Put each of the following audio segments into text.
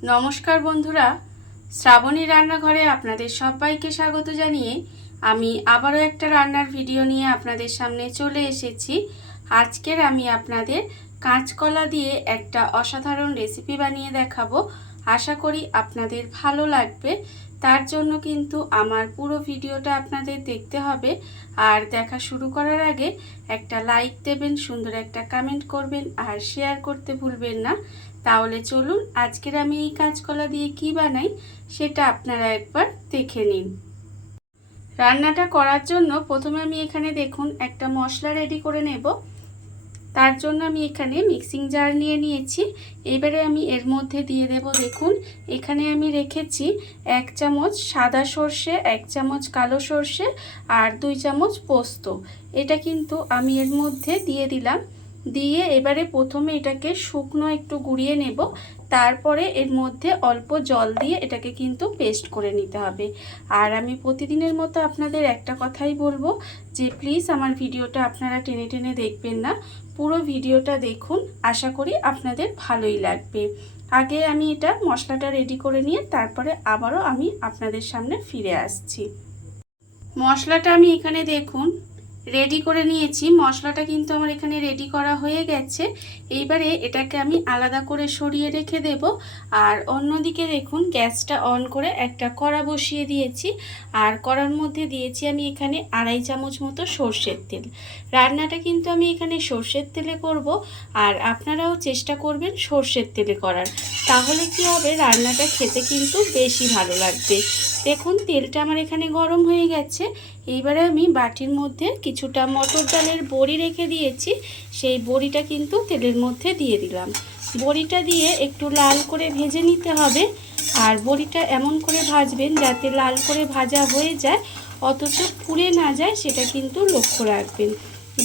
नमस्कार बंधुरा श्रावणी रान्नाघरे आपनादेर सबाइके स्वागत जानिए आमी आबारो एकटा रान्नार भिडियो निये आपनादेर सामने चले एसेछि। आजकेर आमी आपनादेर काँचकला दिये एकटा असाधारण रेसिपि बानिये देखाबो। आशा करी आपनादेर भालो लागबे। तार जोन्नो किन्तु आमार पुरो भिडियोटा आपनादेर देखते हबे। आर देखा शुरू करार आगे एकटा लाइक देबेन, सुंदर एकटा कमेंट करबेन आर शेयर करते भुलबेन ना। ताहले चलुन आजकेर आमी एई काँचकला दिये कि बानाई सेटा आपनारा एकबार देखे निन। रान्नाटा करार जोन्नो प्रथमे आमी एखाने देखुन एकटा मशला रेडी करे नेब। तार जोन्नो आमी एखाने मिक्सिंग जार निये नियेछि। एबारे आमी एर मध्य दिये देब देखुन एखाने आमी रेखेछि 1 चामच सादा सर्षे, 1 चामच कालो सर्षे और 2 चामच पोस्त। एटा किन्तु आमी एर मध्य दिये दिलाम। दिए एबारे प्रथमे एटाके शुकनो एकटु गुड़िये नेब। तारपरे एर मध्य अल्प जल दिए एटाके किन्तु पेस्ट करे निते हबे। आर आमी प्रतिदिनेर मतो आपनादेर एकटा कथाई बोलबो जे प्लिज आमार भिडियोटा आपनारा टेने टेने देखबेन ना, पुरो भिडियोटा देखुन। आशा करी आपनादेर भालोई लागबे। आगे आमी एटा मशलाटा रेडी करे निये तारपरे आबारो आमी आपनादेर सामने फिरे आसछि। मशलाटा आमी एखाने देखुन रेडी करे निয়েছি। मशलाटा किन्तु आमार एखाने रेडी करा हये गेছে। এইবারে এটাকে আমি আলাদা করে সরিয়ে রেখে দেব। আর অন্যদিকে দেখুন গ্যাসটা অন করে একটা কড়া বসিয়ে দিয়েছি। আর কড়ার মধ্যে দিয়েছি আমি এখানে 2.5 চামচ মতো সরষের তেল। রান্নাটা কিন্তু আমি এখানে সরষের তেলে করব। আর আপনারাও চেষ্টা করবেন সরষের তেলে করার, তাহলে কি হবে রান্নাটা খেতে কিন্তু বেশি ভালো লাগবে। দেখুন তেলটা আমার এখানে গরম হয়ে গেছে। এইবারে আমি বাটির মধ্যে কিছুটা মটর ডালের বড়ি রেখে দিয়েছি, সেই বড়িটা কিন্তু তেলের মধ্যে দিয়ে দিলাম। বড়িটা দিয়ে একটু লাল করে ভেজে নিতে হবে। আর বড়িটা এমন করে ভাজবেন যাতে লাল করে ভাজা হয়ে যায় অথচ পুড়ে না যায়, সেটা কিন্তু লক্ষ্য রাখবেন।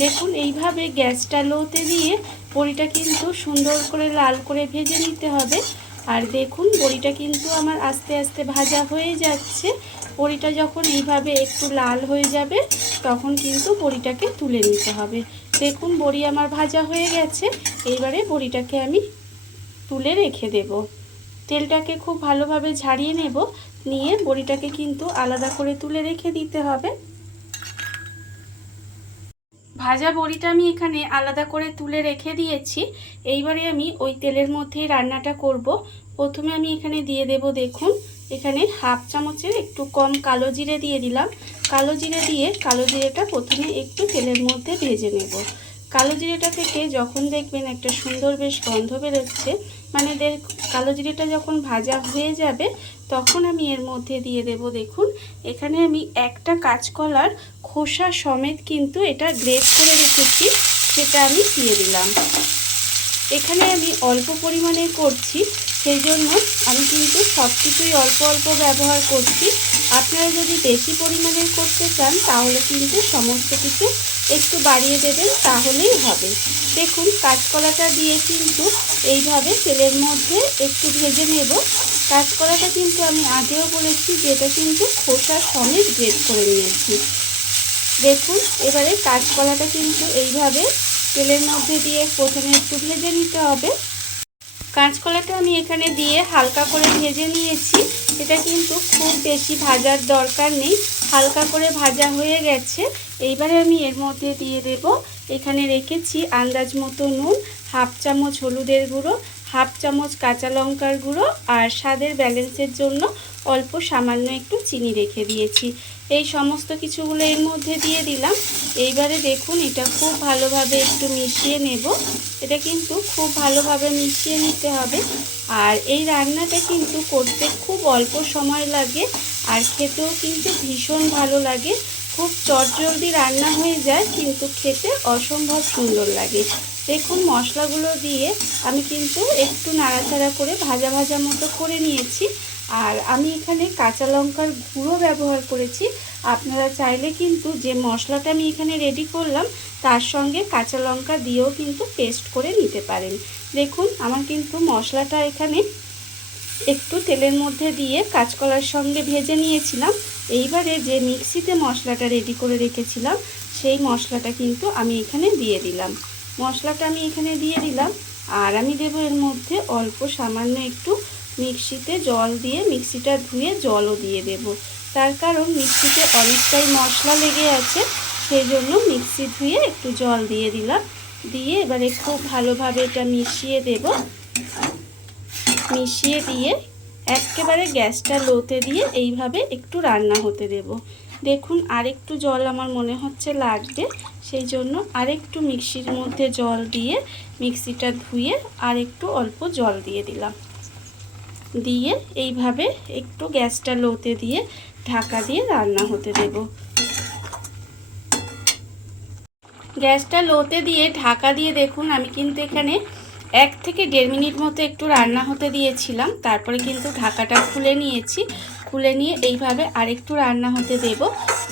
দেখুন এইভাবে গ্যাসটা লোতে দিয়ে বড়িটা কিন্তু সুন্দর করে লাল করে ভেজে নিতে হবে। আর দেখুন বড়িটা কিন্তু আমার আস্তে আস্তে ভাজা হয়ে যাচ্ছে। বড়িটা যখন এইভাবে একটু লাল হয়ে যাবে তখন কিন্তু বড়িটাকে তুলে নিতে হবে। দেখুন বড়ি আমার ভাজা হয়ে গেছে। এইবারে বড়িটাকে আমি তুলে রেখে দেব। তেলটাকে খুব ভালোভাবে ঝাড়িয়ে নেব, নিয়ে বড়িটাকে কিন্তু আলাদা করে তুলে রেখে দিতে হবে। ভাজা বড়িটা আমি এখানে আলাদা করে তুলে রেখে দিয়েছি। এইবারে আমি ওই তেলের মধ্যেই রান্নাটা করব। প্রথমে আমি এখানে দিয়ে দেব দেখুন এখানে 1/2 চামচের একটু কম কালো জিরে দিয়ে দিলাম। কালো জিরে দিয়ে কালো জিরেটা প্রথমে একটু তেলের মধ্যে ভেজে নেব। কালো জিরেটা থেকে যখন দেখবেন একটা সুন্দর বেশ গন্ধ বেরোচ্ছে, মানে কালো জিরেটা যখন ভাজা হয়ে যাবে তখন আমি এর মধ্যে দিয়ে দেব দেখুন এখানে আমি একটা কাঁচকলার খোসা সমেত কিন্তু এটা গ্রেট করে রেখেছি, সেটা আমি দিয়ে দিলাম। এখানে আমি অল্প পরিমাণে করছি, সেই জন্য আমি কিন্তু সব কিছুই অল্প অল্প ব্যবহার করছি। আপনারা যদি বেশি পরিমাণে করতে চান তাহলে কিন্তু সমস্ত কিছু একটু বাড়িয়ে দেবেন, তাহলেই হবে। দেখুন কাঁচকলাটা দিয়ে কিন্তু এইভাবে তেলের মধ্যে একটু ভেজে নেব। কাঁচকলাটা কিন্তু আমি আগেও বলেছি যে এটা কিন্তু খোসা সমেত গ্রেট করে নিয়েছি। দেখুন এবারে কাঁচকলাটা কিন্তু এইভাবে তেলের মধ্যে দিয়ে প্রথমে একটু ভেজে নিতে হবে। কাঁচকলাটা আমি এখানে দিয়ে হালকা করে ভেজে নিয়েছি। এটা কিন্তু খুব বেশি ভাজার দরকার নেই, হালকা করে ভাজা হয়ে গেছে। এইবারে আমি এর মধ্যে দিয়ে দেব এখানে রেখেছি আন্দাজ মতো নুন, 1/2 চামচ হলুদের গুঁড়ো, 1/2 চামচ কাঁচা লঙ্কার গুঁড়ো আর স্বাদের ব্যালেন্সের জন্য অল্প সামান্য একটু চিনি রেখে দিয়েছি। এই সমস্ত কিছুগুলো এর মধ্যে দিয়ে দিলাম। এইবারে দেখুন এটা খুব ভালোভাবে একটু মিশিয়ে নেব। এটা কিন্তু খুব ভালোভাবে মিশিয়ে নিতে হবে। আর এই রান্নাটা কিন্তু করতে খুব অল্প সময় লাগে আর খেতেও কিন্তু ভীষণ ভালো লাগে। খুব চটজলদি রান্না হয়ে যায় কিন্তু খেতে অসম্ভব সুন্দর লাগে। দেখুন মশলাগুলো দিয়ে আমি কিন্তু একটু নাড়াচাড়া করে ভাজা ভাজা মতো করে নিয়েছি। আর আমি এখানে কাঁচা লঙ্কার গুঁড়ো ব্যবহার করেছি। আপনারা চাইলে কিন্তু যে মশলাটা আমি এখানে রেডি করলাম তার সঙ্গে কাঁচা লঙ্কা দিয়েও কিন্তু পেস্ট করে নিতে পারেন। দেখুন আমার কিন্তু মশলাটা এখানে একটু তেলের মধ্যে দিয়ে কাঁচকলার সঙ্গে ভেজে নিয়েছিলাম। এইবারে যে মিক্সিতে মশলাটা রেডি করে রেখেছিলাম সেই মশলাটা কিন্তু আমি এখানে দিয়ে দিলাম। মশলাটা আমি এখানে দিয়ে দিলাম আর আমি দেব এর মধ্যে অল্প সামান্য একটু মিক্সিতে জল দিয়ে মিক্সিটা ধুয়ে জলও দিয়ে দেব। তার কারণ মিক্সিতে অনেকটাই মশলা লেগে আছে, সেই জন্য মিক্সি ধুয়ে একটু জল দিয়ে দিলাম। দিয়ে এবারে খুব ভালোভাবে এটা মিশিয়ে দেব। মিশিয়ে দিয়ে একেবারে গ্যাসটা লোতে দিয়ে এইভাবে একটু রান্না হতে দেব। দেখুন আরেকটু জল আমার মনে হচ্ছে লাগবে, সেই জন্য আরেকটু মিক্সির মধ্যে জল দিয়ে মিক্সিটা ধুয়ে আরেকটু অল্প জল দিয়ে দিলাম। দিয়ে এইভাবে একটু গ্যাসটা লোতে দিয়ে ঢাকা দিয়ে রান্না হতে দেব। গ্যাসটা লোতে দিয়ে ঢাকা দিয়ে দেখুন আমি কিন্তু এখানে 1 থেকে 1.5 মিনিট মতো একটু রান্না হতে দিয়েছিলাম। তারপরে কিন্তু ঢাকাটা খুলে নিয়েছি। খুলে নিয়ে এইভাবে আরেকটু রান্না হতে দেব।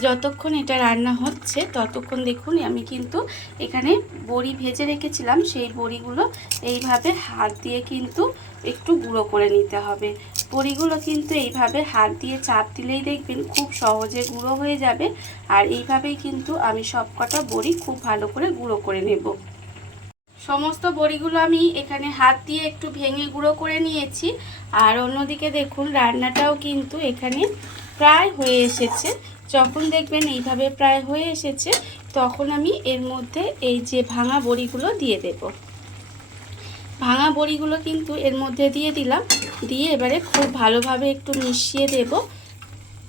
যতক্ষণ এটা রান্না হচ্ছে ততক্ষণ দেখুন আমি কিন্তু এখানে বড়ি ভেজে রেখেছিলাম, সেই বড়িগুলো এইভাবে হাত দিয়ে কিন্তু একটু গুঁড়ো করে নিতে হবে। বড়িগুলো কিন্তু এইভাবে হাত দিয়ে চাপ দিলেই দেখবেন খুব সহজে গুঁড়ো হয়ে যাবে। আর এইভাবেই কিন্তু আমি সবকটা বড়ি খুব ভালো করে গুঁড়ো করে নেব। সমস্ত বড়িগুলো আমি এখানে হাত দিয়ে একটু ভেঙে গুঁড়ো করে নিয়েছি। আর অন্যদিকে দেখুন রান্নাটাও কিন্তু এখানে প্রায় হয়ে এসেছে। যখন দেখবেন এইভাবে প্রায় হয়ে এসেছে তখন আমি এর মধ্যে এই যে ভাঙা বড়িগুলো দিয়ে দেব। ভাঙা বড়িগুলো কিন্তু এর মধ্যে দিয়ে দিলাম। দিয়ে এবারে খুব ভালোভাবে একটু মিশিয়ে দেব।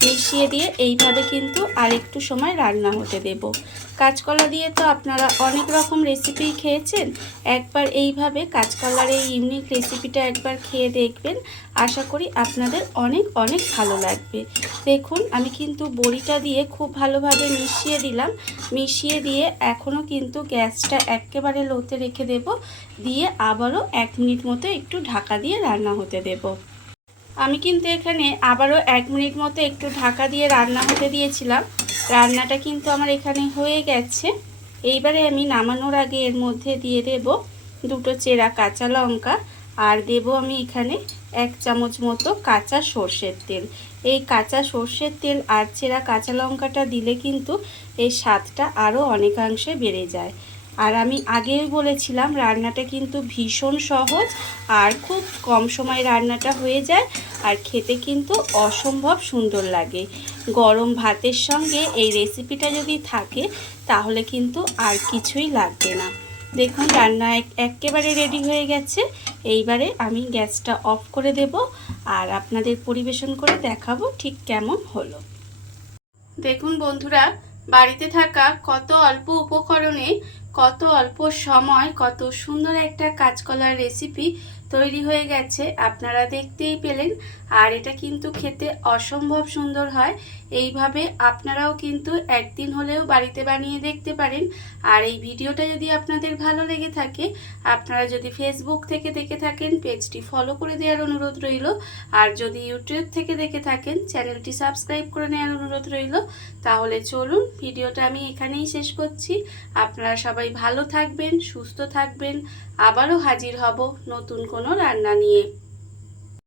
মিশিয়ে দিয়ে এইভাবে কিন্তু আরেকটু সময় রান্না হতে দেব। কাঁচকলা দিয়ে তো আপনারা অনেক রকম রেসিপি খেয়েছেন, একবার এইভাবে কাঁচকলার এই ইউনিক রেসিপিটা একবার খেয়ে দেখবেন। আশা করি আপনাদের অনেক অনেক ভালো লাগবে। দেখুন আমি কিন্তু বড়িটা দিয়ে খুব ভালোভাবে মিশিয়ে দিলাম। মিশিয়ে দিয়ে এখনও কিন্তু গ্যাসটা একেবারে লোতে রেখে দেব। দিয়ে আবারও 1 মিনিট মতো একটু ঢাকা দিয়ে রান্না হতে দেব। আমি কিন্তু এখানে আবারও 1 মিনিট মতো একটু ঢাকা দিয়ে রান্না হতে দিয়েছিলাম। রান্নাটা কিন্তু আমার এখানে হয়ে গেছে। এইবারে আমি নামানোর আগে এর মধ্যে দিয়ে দেব 2টো চেরা কাঁচা লঙ্কা। আর দেব আমি এখানে 1 চামচ মতো কাঁচা সর্ষের তেল। এই কাঁচা সর্ষের তেল আর চেরা কাঁচা লঙ্কাটা দিলে কিন্তু এই স্বাদটা আরও অনেকাংশে বেড়ে যায়। আর আমি আগেই বলেছিলাম রান্নাটা কিন্তু ভীষণ সহজ আর খুব কম সময়ে রান্নাটা হয়ে যায়। আর খেতে কিন্তু অসম্ভব সুন্দর লাগে। গরম ভাতের সঙ্গে এই রেসিপিটা যদি থাকে তাহলে কিন্তু আর কিছুই লাগবে না। দেখুন রান্না একেবারে রেডি হয়ে গেছে। এইবারে আমি গ্যাসটা অফ করে দেব আর আপনাদের পরিবেশন করে দেখাবো ঠিক কেমন হলো। দেখুন বন্ধুরা, বাড়িতে থাকা কত অল্প উপকরণে কত অল্প সময় কত সুন্দর একটা কাঁচকলার রেসিপি তৈরি হয়ে গেছে, আপনারা দেখতেই পেলেন। আর এটা কিন্তু খেতে অসম্ভব সুন্দর হয়। এইভাবে আপনারাও কিন্তু একদিন হলেও বাড়িতে বানিয়ে দেখতে পারেন। আর এই ভিডিওটা যদি আপনাদের ভালো লেগে থাকে, আপনারা যদি ফেসবুক থেকে দেখে থাকেন পেজটি ফলো করে দেওয়ার অনুরোধ রইল। আর যদি ইউটিউব থেকে দেখে থাকেন চ্যানেলটি সাবস্ক্রাইব করে নেওয়ার অনুরোধ রইল। তাহলে চলুন ভিডিওটা আমি এখানেই শেষ করছি। আপনারা সবাই ভালো থাকবেন, সুস্থ থাকবেন। আবারও হাজির হব নতুন কোনো রান্না নিয়ে।